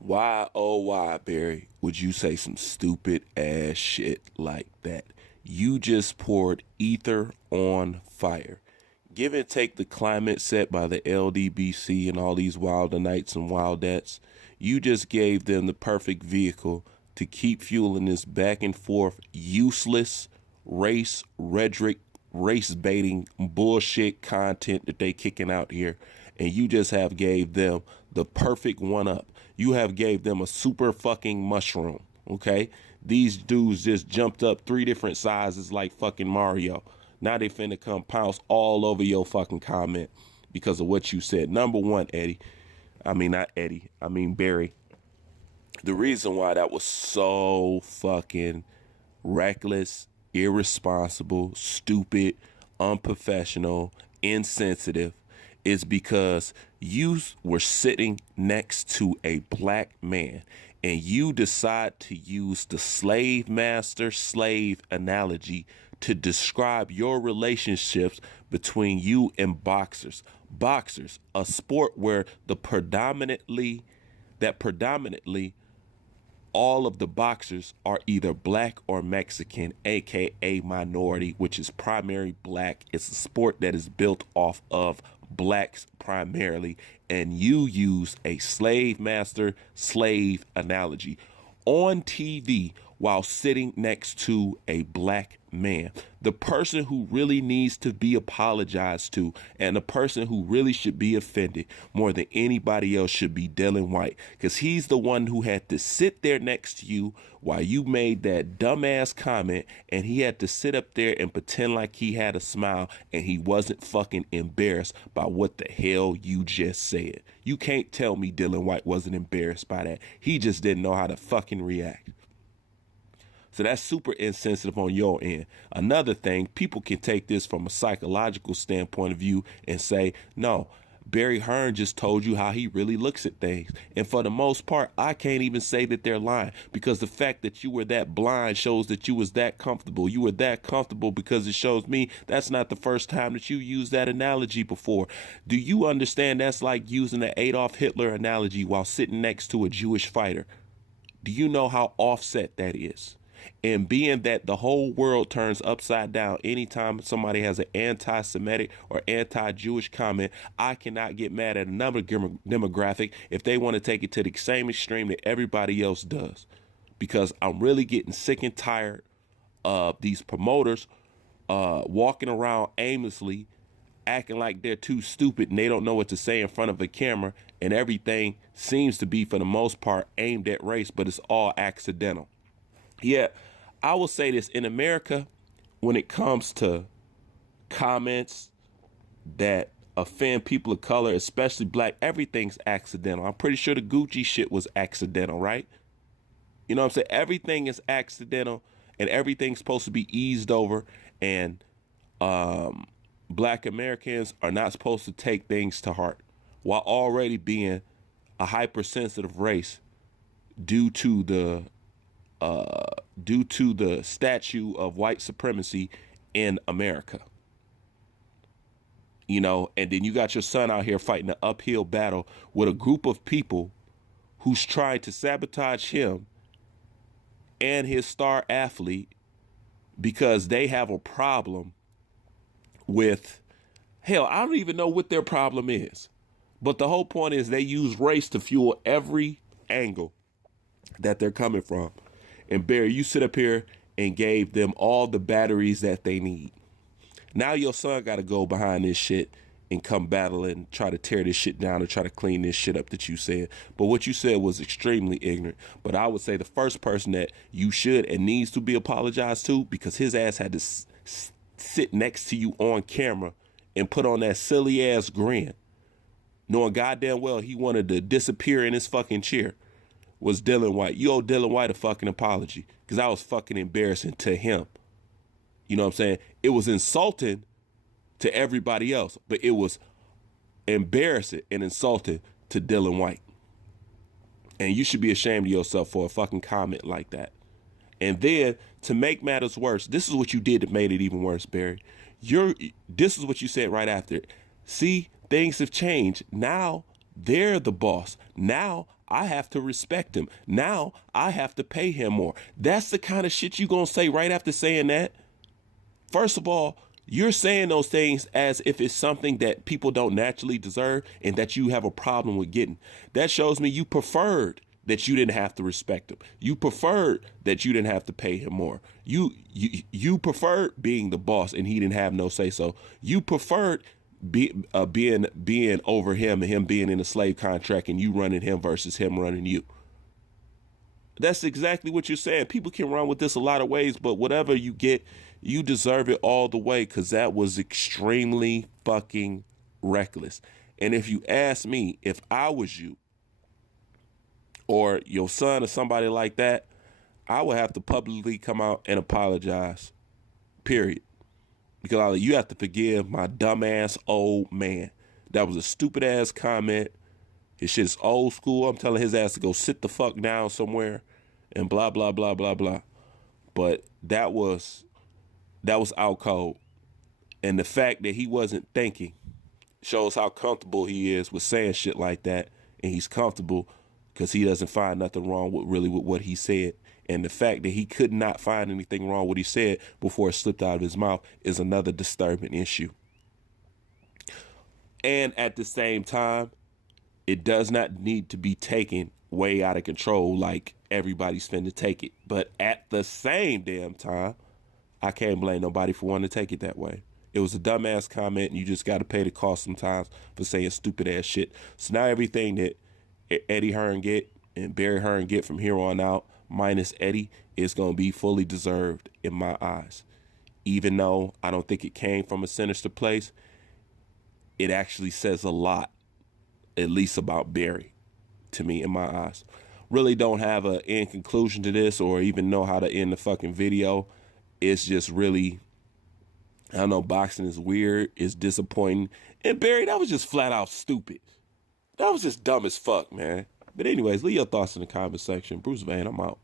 Why, oh, why, Barry, would you say some stupid ass shit like that? You just poured ether on fire. Give and take the climate set by the LDBC and all these Wildenites and Wildettes. You just gave them the perfect vehicle to keep fueling this back and forth, useless race rhetoric, race baiting bullshit content that they kicking out here. And you just have gave them the perfect one up. You have gave them a super fucking mushroom. Okay, these dudes just jumped up 3 different sizes like fucking Mario. Now they finna come pounce all over your fucking comment because of what you said. Number one, Eddie. I mean, not Eddie. I mean, Barry. The reason why that was so fucking reckless, irresponsible, stupid, unprofessional, insensitive is because you were sitting next to a black man and you decide to use the slave master slave analogy to describe your relationships between you and boxers. Boxers, a sport where predominantly all of the boxers are either black or Mexican, aka minority, which is primary black. It's a sport that is built off of blacks primarily, and you use a slave master slave analogy on TV while sitting next to a black man. The person who really needs to be apologized to and the person who really should be offended more than anybody else should be Dillan Whyte, because he's the one who had to sit there next to you while you made that dumbass comment, and he had to sit up there and pretend like he had a smile and he wasn't fucking embarrassed by what the hell you just said. You can't tell me Dillan Whyte wasn't embarrassed by that. He just didn't know how to fucking react. So that's super insensitive on your end. Another thing, people can take this from a psychological standpoint of view and say, no, Barry Hearn just told you how he really looks at things. And for the most part, I can't even say that they're lying, because the fact that you were that blind shows that you was that comfortable. You were that comfortable because it shows me that's not the first time that you used that analogy before. Do you understand that's like using the Adolf Hitler analogy while sitting next to a Jewish fighter? Do you know how offset that is? And being that the whole world turns upside down anytime somebody has an anti-Semitic or anti-Jewish comment, I cannot get mad at another demographic if they want to take it to the same extreme that everybody else does. Because I'm really getting sick and tired of these promoters walking around aimlessly, acting like they're too stupid and they don't know what to say in front of a camera, and everything seems to be, for the most part, aimed at race, but it's all accidental. Yeah, I will say this. In America, when it comes to comments that offend people of color, especially black, everything's accidental. I'm pretty sure the Gucci shit was accidental, right? You know what I'm saying? Everything is accidental and everything's supposed to be eased over, and black Americans are not supposed to take things to heart while already being a hypersensitive race due to the statue of white supremacy in America. You know, and then you got your son out here fighting an uphill battle with a group of people who's trying to sabotage him and his star athlete because they have a problem with, hell, I don't even know what their problem is. But the whole point is they use race to fuel every angle that they're coming from. And Barry, you sit up here and gave them all the batteries that they need. Now your son got to go behind this shit and come battle and try to tear this shit down and try to clean this shit up that you said. But what you said was extremely ignorant. But I would say the first person that you should and needs to be apologized to, because his ass had to sit next to you on camera and put on that silly ass grin, knowing goddamn well he wanted to disappear in his fucking chair, was Dillan Whyte. You owe Dillan Whyte a fucking apology, because I was fucking embarrassing to him. You know what I'm saying? It was insulting to everybody else, but it was embarrassing and insulting to Dillan Whyte. And you should be ashamed of yourself for a fucking comment like that. And then, to make matters worse, this is what you did that made it even worse, Barry. This is what you said right after it. See, things have changed. Now they're the boss. Now I have to respect him. Now I have to pay him more. That's the kind of shit you gonna say right after saying that. First of all, you're saying those things as if it's something that people don't naturally deserve and that you have a problem with getting. That shows me you preferred that you didn't have to respect him. You preferred that you didn't have to pay him more. You preferred being the boss and he didn't have no say so. You preferred being over him and him being in a slave contract and you running him versus him running you. That's exactly what you're saying. People can run with this a lot of ways, but whatever you get, you deserve it all the way, because that was extremely fucking reckless. And if you ask me, if I was you or your son or somebody like that, I would have to publicly come out and apologize, period. Because you have to forgive my dumbass old man. That was a stupid ass comment. His shit is old school. I'm telling his ass to go sit the fuck down somewhere and blah, blah, blah, blah, blah. But that was out cold. And the fact that he wasn't thinking shows how comfortable he is with saying shit like that. And he's comfortable because he doesn't find nothing wrong with what he said. And the fact that he could not find anything wrong with what he said before it slipped out of his mouth is another disturbing issue. And at the same time, it does not need to be taken way out of control like everybody's finna take it. But at the same damn time, I can't blame nobody for wanting to take it that way. It was a dumbass comment, and you just got to pay the cost sometimes for saying stupid ass shit. So now everything that Eddie Hearn get and Barry Hearn get from here on out, minus Eddie, is going to be fully deserved in my eyes. Even though I don't think it came from a sinister place, it actually says a lot, at least about Barry, to me, in my eyes. Really don't have an end conclusion to this or even know how to end the fucking video. It's just really, I don't know, boxing is weird, it's disappointing. And Barry, that was just flat out stupid. That was just dumb as fuck, man. But anyways, leave your thoughts in the comment section. Bruce Van, I'm out.